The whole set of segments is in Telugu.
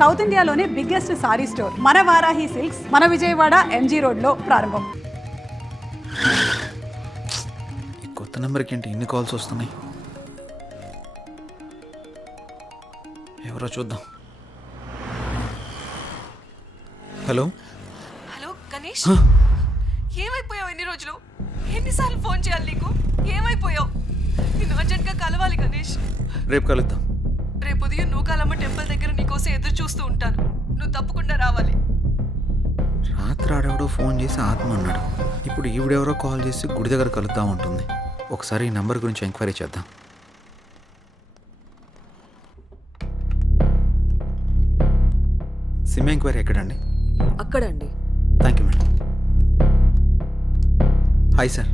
సౌత్ ఇండియాలోనే బిగ్గెస్ట్ సారీ స్టోర్ మన వారాహి సిల్క్స్ మన విజయవాడ ఎంజీ రోడ్లో ప్రారంభం. ఈ కొత్త నెంబర్కి ఏంటి ఎన్ని కాల్స్ వస్తున్నాయి? ఎవరో చూద్దాం. హలో హలో గణేష్, ఏమైపోయావు? ఎన్ని రోజులు, ఎన్నిసార్లు ఫోన్ చేయాలి నీకు? ఏమైపోయావు? నేను అర్జెంట్గా కలవాలి గణేష్. రేపు కలుద్దాం. రేపు ఉదయం నూకాలమ్మ టెంపుల్ దగ్గర నీకోసం ఎదురు చూస్తూ ఉంటాను. నువ్వు తప్పకుండా రావాలి. రాత్రి ఆడెవడో ఫోన్ చేసి ఆత్మ అన్నాడు. ఇప్పుడు ఈవిడెవరో కాల్ చేసి గుడి దగ్గర కలుద్దాం ఉంటుంది. ఒకసారి ఈ నెంబర్ గురించి ఎంక్వైరీ చేద్దాం. సిమ్ ఎంక్వైరీ ఎక్కడండి? అక్కడండి. Thank you madam. Hi sir.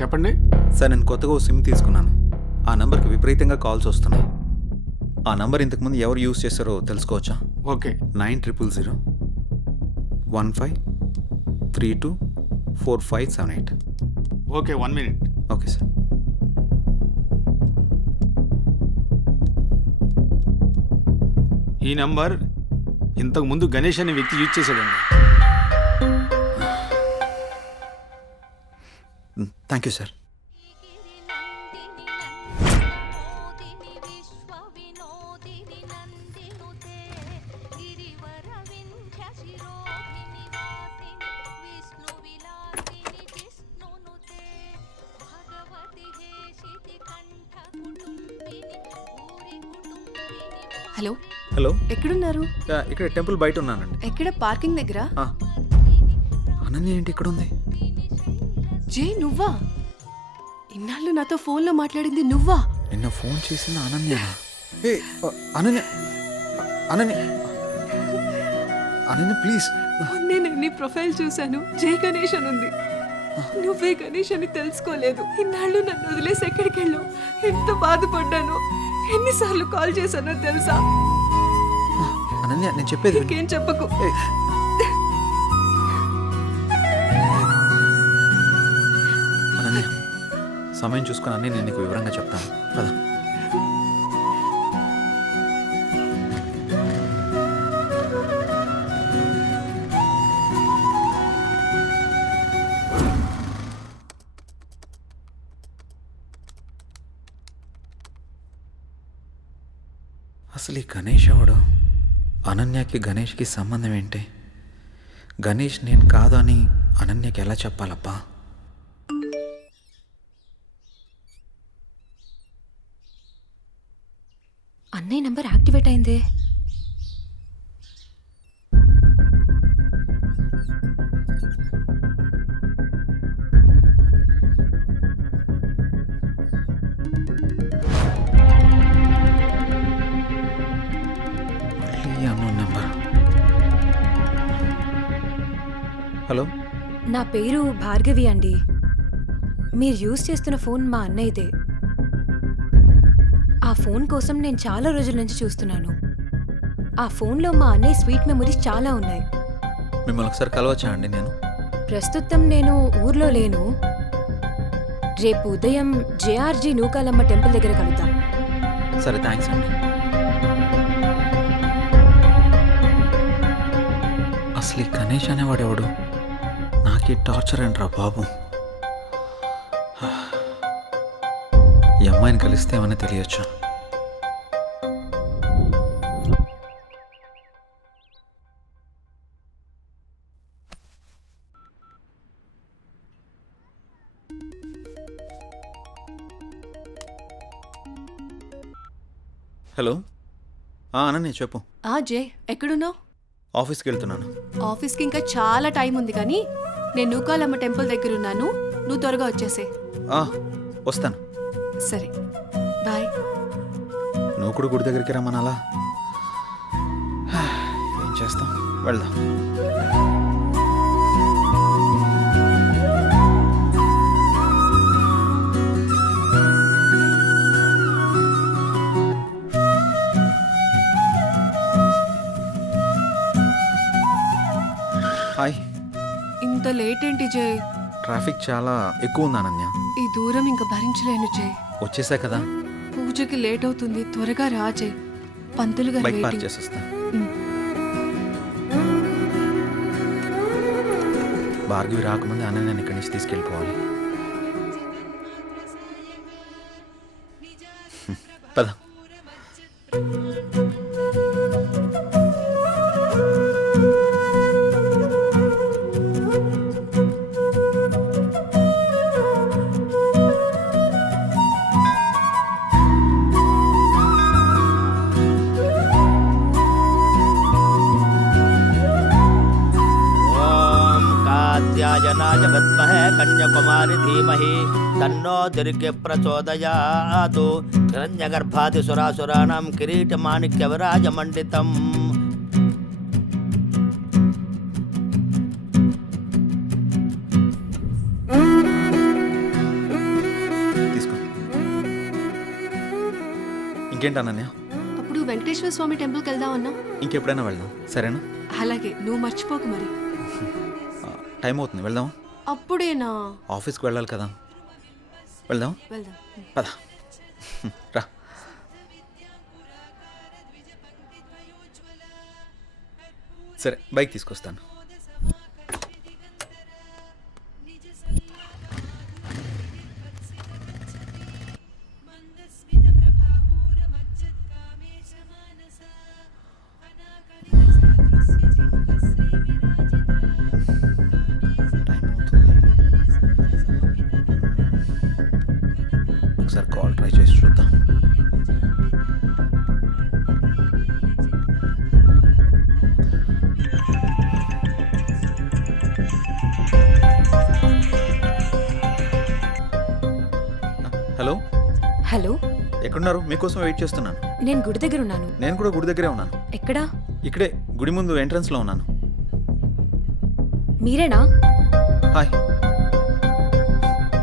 చెప్పండి సార్, నేను కొత్తగా ఓ సిమ్ తీసుకున్నాను. ఆ నెంబర్కి విపరీతంగా కాల్స్ వస్తున్నాయి. ఆ నంబర్ ఇంతకుముందు ఎవరు యూజ్ చేస్తారో తెలుసుకోవచ్చా? Okay 900015324578. Okay 1 minute. Okay sir. ఈ నంబర్ ఇంతకు ముందు గణేష్ అనే వ్యక్తి యూజ్ చేశాడండి. Thank you sir. Hello hello, ఎక్కడున్నారు? ఇక్కడ టెంపుల్ బయట ఉన్నానండి. ఎక్కడ? పార్కింగ్ దగ్గర. అనన్య ఏంటి ఇక్కడ ఉంది? జే, నువ్వా? ఇన్నాళ్ళు నాతో ఫోన్లో మాట్లాడింది నువ్వా? నిన్న ఫోన్ చేసింది అనన్య. అనన్య అనన్య అనన్య ప్లీజ్. నేను నీ ప్రొఫైల్ చూశాను. జే గణేష్ అని ఉంది. నువ్వే గణేష్ అని తెలుసుకోలేదు. ఇన్నాళ్ళు నన్ను వదిలేసి ఎక్కడికి వెళ్ళావు? ఎంత బాధపడ్డాను. ఎన్నిసార్లు కాల్ చేశానో తెలుసా? అనన్య నేను చెప్పేది ఇంకేం చెప్పకు. అనన్య, సమయం చూసుకొని అన్నీ నేను నీకు వివరంగా చెప్తాను కదా. అసలు ఈ గణేష్ ఎవడు? అనన్యకి గణేష్కి సంబంధం ఏంటి? గణేష్ నేను కాదు అని అనన్యకి ఎలా చెప్పాలప్పా? అన్నయ్య నంబర్ యాక్టివేట్ అయిందే. నెంబర్. హలో, నా పేరు భార్గవి అండి. మీరు యూజ్ చేస్తున్న ఫోన్ మా అన్నయ్యదే. ఆ ఫోన్ కోసం నేను చాలా రోజుల నుంచి చూస్తున్నాను. ఆ ఫోన్లో మా అన్నయ్య స్వీట్ మెమరీస్ చాలా ఉన్నాయి. మిమ్మల్ని ఒకసారి కలవచ్చా అండి? నేను ప్రస్తుతం నేను ఊర్లో లేను. రేపు ఉదయం జేఆర్జీ నూకాలమ్మ టెంపుల్ దగ్గర కలుద్దాం. సరే, థ్యాంక్స్ అండి. అసలు ఈ గణేష్ అనేవాడెవడు? నాకీ టార్చర్ అంటరా బాబు. ఈ అమ్మాయిని కలిస్తే ఏమని తెలియచ్చు. హలో, అనన్య చెప్పు. జే, ఎక్కడున్నావు? ఆఫీస్కి వెళ్తున్నాను. ఆఫీస్కి ఇంకా చాలా టైం ఉంది, కానీ నేను నూకాలమ్మ టెంపుల్ దగ్గర ఉన్నాను. నువ్వు త్వరగా వచ్చేసే. వస్తాను. సరే, బాయ్. నువ్వు కూడా గుడి దగ్గరికి రమ్మనాలా? ఏం చేస్తాం, వెళ్దాం. హాయ్. ఇంత లేట్ ఏంటి జై? ట్రాఫిక్ చాలా ఎక్కువ ఉంది అనన్య. ఈ దూరం ఇంకా భరించలేను జై. వచ్చేసా కదా. పూజకి లేట్ అవుతుంది, త్వరగా రా జై. పంతులు గారు బైక్ పార్క్ వెయిటింగ్. చేసేస్తా. భార్గవి రాకముందు అనన్యని ఇక్కడి నుంచి తీసుకెళ్ళిపోవాలి. పద. कात्यायनाय विद्महे कन्याकुमारी धीमहि तन्नो दुर्गे प्रचोदयात् हिरण्यगर्भादिसुरासुराणां किरीटमाणिक्यविराजमण्डितम् తీసుకో. ఇంకేంటి అనన్య? అప్పుడు వెంకటేశ్వర స్వామి టెంపుల్కి వెళ్దామన్నా. ఇంకెప్పుడైనా వెళ్దాం, సరేనా? అలాగే, నువ్వు మర్చిపోకు మరి. టైం అవుతుంది, వెళ్దాం. అప్పుడేనా? ఆఫీస్కి వెళ్ళాలి కదా, వెళ్దాం. వెళ్దాం. పద. రా. సరే, బైక్ తీసుకొస్తాను. ఒకసారి కాల్ ట్రై చేసి చూద్దాం. హలో హలో, ఎక్కడున్నారు? మీకోసం వెయిట్ చేస్తున్నాను. నేను గుడి దగ్గర ఉన్నాను. నేను కూడా గుడి దగ్గరే ఉన్నాను. ఎక్కడా? ఇక్కడే గుడి ముందు ఎంట్రన్స్లో ఉన్నాను. మీరేనా? హాయ్.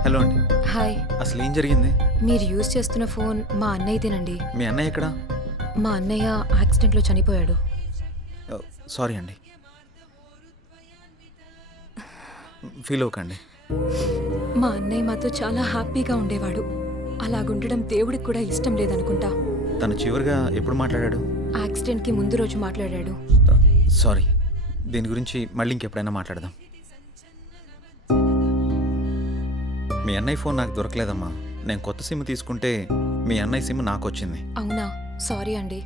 హలో అండి. హాయ్. అసలు ఏం జరిగింది? మీరు యూజ్ చేస్తున్న ఫోన్ మా అన్నయ్యదేనండి. మీ అన్నయ్య ఎక్కడా? మా అన్నయ్య యాక్సిడెంట్లో చనిపోయాడు. సారీ అండి. ఫీల్ అవ్వకండి. మా అన్నయ్య మాతో చాలా హ్యాపీగా ఉండేవాడు. అలాగుండడం దేవుడికి కూడా ఇష్టం లేదనుకుంటా. తను చివరిగా ఎప్పుడు మాట్లాడాడు? యాక్సిడెంట్కి ముందు రోజు మాట్లాడాడు. సారీ, దీని గురించి మళ్ళీ ఇంకెప్పుడైనా మాట్లాడదాం. మీ అన్నయ్య ఫోన్ నాకు దొరకలేదమ్మా. నేను కొత్త సిమ్ తీసుకుంటే మీ అన్నయ్య సిమ్ నాకు వచ్చింది. అవునా? సారీ అండి.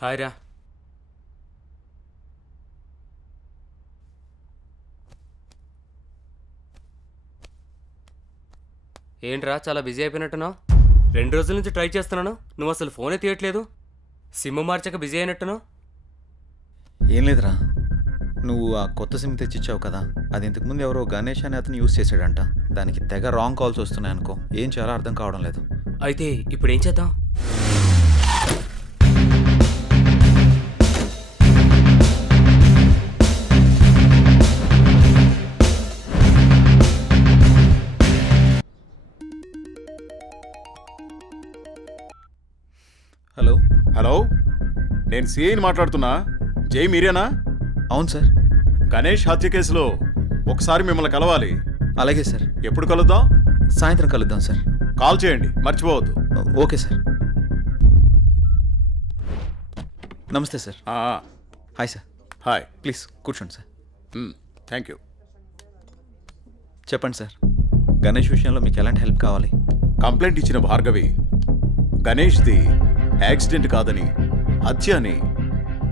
హాయ్ రా. ఏంట్రా చాలా బిజీ అయిపోయినట్టున్నావు? 2 రోజుల నుంచి ట్రై చేస్తున్నాను, నువ్వు అసలు ఫోనే తీయట్లేదు. సిమ్ మార్చక బిజీ అయినట్టున్నావు. ఏం లేదురా, నువ్వు ఆ కొత్త సిమ్ తెచ్చిచ్చావు కదా, అది ఇంతకుముందు ఎవరో గణేష్ అనే అతను యూస్ చేశాడంట. దానికి తెగ రాంగ్ కాల్స్ వస్తున్నాయి అనుకో. ఏం చేయాలో అర్థం కావడం లేదు. అయితే ఇప్పుడు ఏం చేద్దాం? హలో. హలో, నేను సిఐని మాట్లాడుతున్నా. జై మీరేనా? అవును సార్. గణేష్ హత్య కేసులో ఒకసారి మిమ్మల్ని కలవాలి. అలాగే సార్. ఎప్పుడు కలుద్దాం? సాయంత్రం కలుద్దాం సార్. కాల్ చేయండి, మర్చిపోవద్దు. Okay sir. నమస్తే sir. Hi sir. Hi. Please కూర్చోండి సార్. Thank you. చెప్పండి సార్, గణేష్ విషయంలో మీకు ఎలాంటి హెల్ప్ కావాలి? కంప్లైంట్ ఇచ్చిన భార్గవి గణేష్ది యాక్సిడెంట్ కాదని హత్య అని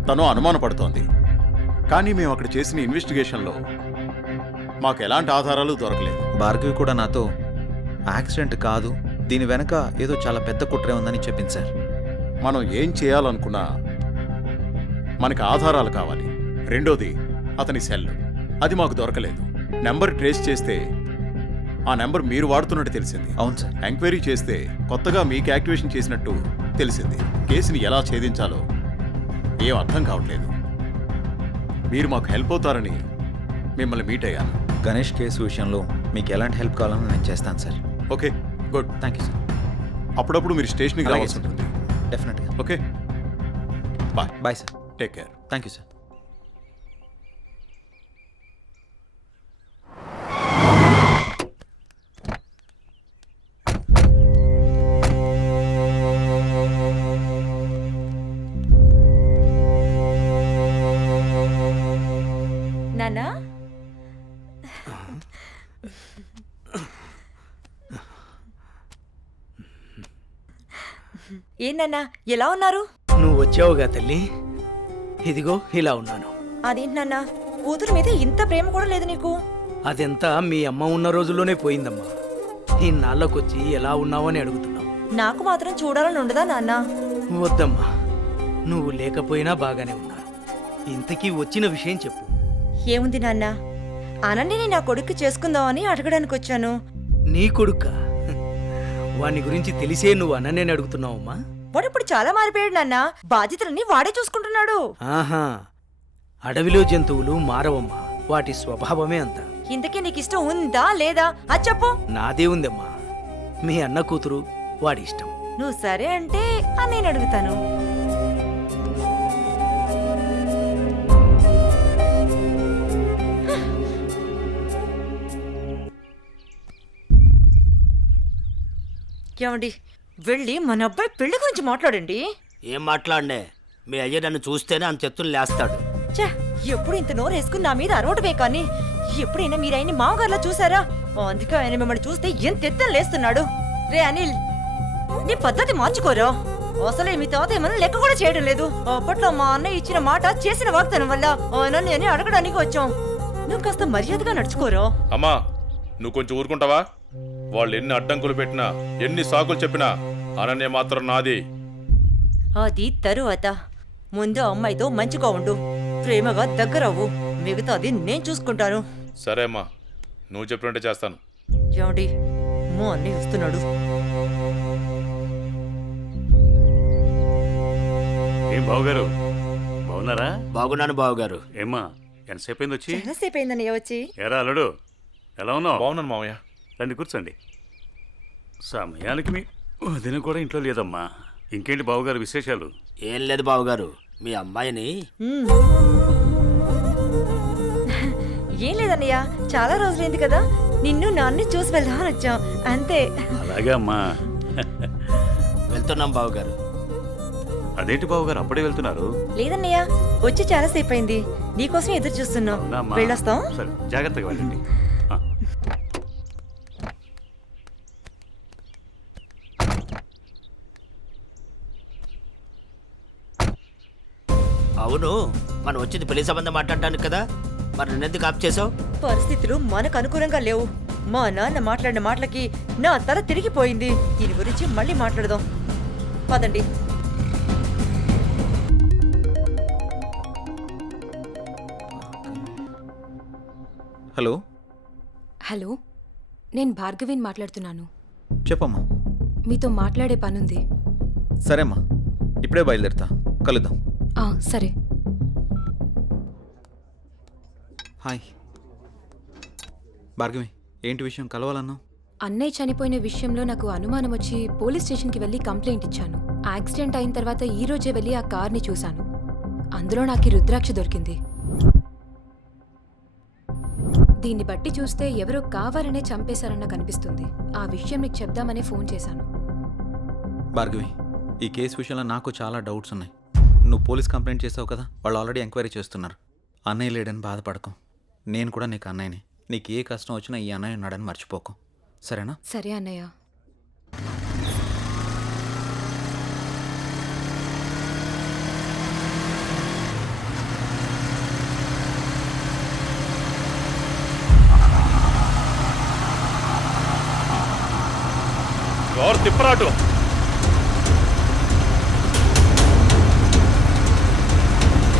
తను అనుమానపడుతోంది. కానీ మేము అక్కడ చేసిన ఇన్వెస్టిగేషన్లో మాకు ఎలాంటి ఆధారాలు దొరకలేదు. భార్గవి కూడా నాతో యాక్సిడెంట్ కాదు, దీని వెనక ఏదో చాలా పెద్ద కుట్రే ఉందని చెప్పింది సార్. మనం ఏం చేయాలనుకున్నా మనకి ఆధారాలు కావాలి. రెండోది అతని సెల్, అది మాకు దొరకలేదు. నెంబర్ ట్రేస్ చేస్తే ఆ నెంబర్ మీరు వాడుతున్నట్టు తెలిసింది. అవును సార్. ఎంక్వైరీ చేస్తే కొత్తగా మీకు యాక్టివేషన్ చేసినట్టు తెలిసింది. కేసుని ఎలా ఛేదించాలో ఏం అర్థం కావట్లేదు. మీరు మాకు హెల్ప్ అవుతారని మిమ్మల్ని మీట్ అయ్యాను. గణేష్ కేసు విషయంలో మీకు ఎలాంటి హెల్ప్ కావాలన్నా నేను చేస్తాను sir. Okay, good. Thank you sir. అప్పుడప్పుడు మీరు స్టేషన్కి అలాగే రావాల్సి సార్. ఉంటుంది. డెఫినెట్గా. Okay, bye. Bye sir. Take care. Thank you sir. నానా ఏంటన్నా ఎలా ఉన్నారు? నువ్వు వచ్చావుగా తల్లి, ఇదిగో ఇలా ఉన్నాను. అదేంటి నాన్న, కూతురు మీద ఇంత ప్రేమ కూడా లేదు నీకు? అదెంతా మీ అమ్మ ఉన్న రోజుల్లోనే పోయిందమ్మా. ఇన్నాళ్ళకొచ్చి ఎలా ఉన్నావు అని అడుగుతున్నావు. నాకు మాత్రం చూడాలని ఉండదా నాన్న? వద్దమ్మా, నువ్వు లేకపోయినా బాగానే ఉన్నాను. ఇంతకీ వచ్చిన విషయం చెప్పు. ఏముంది నాన్న, అనండిని నా కొడుకు చేసుకుందామని అడగడానికి వచ్చాను. నీ కొడుక్క? వాని గురించి తెలిసే నువ్వు అన్ననే అడుగుతున్నావమ్మా? వాడు ఇప్పుడు చాలా మారిపోయాడు నాన్న, బాధ్యతలన్నీ వాడే చూసుకుంటున్నాడు. ఆహా, అడవిలో జంతువులు మారవమ్మా, వాటి స్వభావమే అంత. ఇంతకీ నీకు ఇష్టం ఉందా లేదా అది చెప్పు. నాదే ఉందమ్మా, మీ అన్న కూతురు, వాడి ఇష్టం. నువ్వు సరే అంటే నేను అడుగుతాను. ఏమండి, వెళ్ళి మన అబ్బాయి పెళ్లి గురించి మాట్లాడండి. ఏం మాట్లాడనే? మీ అయ్య నన్ను చూస్తేనే అంత ఎత్తులు లేస్తాడు. ఛే, ఎప్పుడు ఇంత నోరు వేసుకుని నా మీద అరవటమే కానీ ఎప్పుడైనా మీరు ఆయన్ని మామగారులా చూసారా? అందుకే ఆయన మిమ్మల్ని చూస్తే ఎంత ఎత్తున లేస్తున్నాడు. రే అనిల్, నీ పద్ధతి మార్చుకోరా. అసలే మీ తాత ఏమన్నా లెక్క కూడా చేయడం లేదు. అప్పట్లో మా అన్నయ్య ఇచ్చిన మాట చేసిన వాగ్దానం వల్ల ఆయన నేనే అడగడానికి వచ్చాం. నువ్వు కాస్త మర్యాదగా నడుచుకోరా. అమ్మా, నువ్వు కొంచెం ఊరుకుంటావా? వాళ్ళు ఎన్ని అడ్డంకులు పెట్టినా, ఎన్ని సాకులు చెప్పినా అనన్య మాత్రం నాది. అది తరువాత. ముందు అమ్మాయితో మంచిగా ఉండు, ప్రేమగా దగ్గరవ్వు. మిగతాది నేను చూసుకుంటాను. సరే అమ్మా, నువ్వు చెప్పినట్టే చేస్తాను. ఏమండి, మా అన్నయ్య వస్తున్నాడు. ఏం బావగారు, బాగున్నారా? బాగున్నాను బావగారు. ఏమ్మా, ఎంతసేపు అయింది వచ్చి? చాలాసేపు అయిందన్నయ్య వచ్చి. ఎరా అల్లుడు, ఎలా ఉన్నావు? బాగున్నాను మామయ్య. రండి కూర్చోండి. సమయానికి మీ వదిన కూడా ఇంట్లో లేదమ్మా. ఇంకేంటి బావగారు విశేషాలు? ఏం లేదు బావగారు, మీ అమ్మాయిని ఏం లేదన్నయ్య, చాలా రోజులైంది కదా, నిన్ను నాన్ని చూసి వెళ్దామని వచ్చాం అంతే. అలాగే అమ్మా. వెళ్తున్నాం బావగారు. అదేంటి బావగారు అప్పుడే వెళ్తున్నారు? లేదన్నయ్య, వచ్చి చాలాసేపు అయింది, నీకోసం ఎదురు చూస్తున్నాం. అవునమ్మా. వెళ్ళొస్తాం. సరే, జాగ్రత్తగా వెళ్ళండి. ఆ. అవును, మనం వచ్చింది పెళ్లి సంబంధం మాట్లాడటానికి కదా, మరి నన్నెందుకు ఆప్ చేసావు? పరిస్థితులు మనకు అనుకూలంగా లేవు. మా నాన్న మాట్లాడిన మాటలకి నా తల తిరిగిపోయింది. దీని గురించి మళ్ళీ మాట్లాడదాం, పదండి. హలో. హలో, నేను భార్గవిని మాట్లాడుతున్నాను. చెప్పమ్మా. మీతో మాట్లాడే పనుంది. సరేమ్మా, ఇప్పుడే బయలుదేరుతా, కలుద్దాం. సరే. హాయ్ భార్గవి, ఏంటి విషయం, కలవాలన్నావు? అన్నయ్య చనిపోయిన విషయంలో నాకు అనుమానం వచ్చి పోలీస్ స్టేషన్కి వెళ్ళి కంప్లైంట్ ఇచ్చాను. యాక్సిడెంట్ అయిన తర్వాత ఈ రోజే వెళ్ళి ఆ కార్ని చూశాను. అందులో నాకు ఈ రుద్రాక్ష దొరికింది. దీన్ని బట్టి చూస్తే ఎవరో కావాలనే చంపేశారన్న కనిపిస్తుంది. ఆ విషయం నీకు చెప్దామనే ఫోన్ చేశాను. భార్గవి, ఈ కేసు విషయంలో నాకు చాలా డౌట్స్ ఉన్నాయి. నువ్వు పోలీస్ కంప్లైంట్ చేసావు కదా, వాళ్ళు ఆల్రెడీ ఎంక్వైరీ చేస్తున్నారు. అన్నయ్య లేడని బాధపడకు, నేను కూడా నీకు అన్నయ్యని. నీకు ఏ కష్టం వచ్చినా ఈ అన్నయ్య ఉన్నాడని మర్చిపోకు, సరేనా? సరే అన్నయ్య. తిప్పరాటు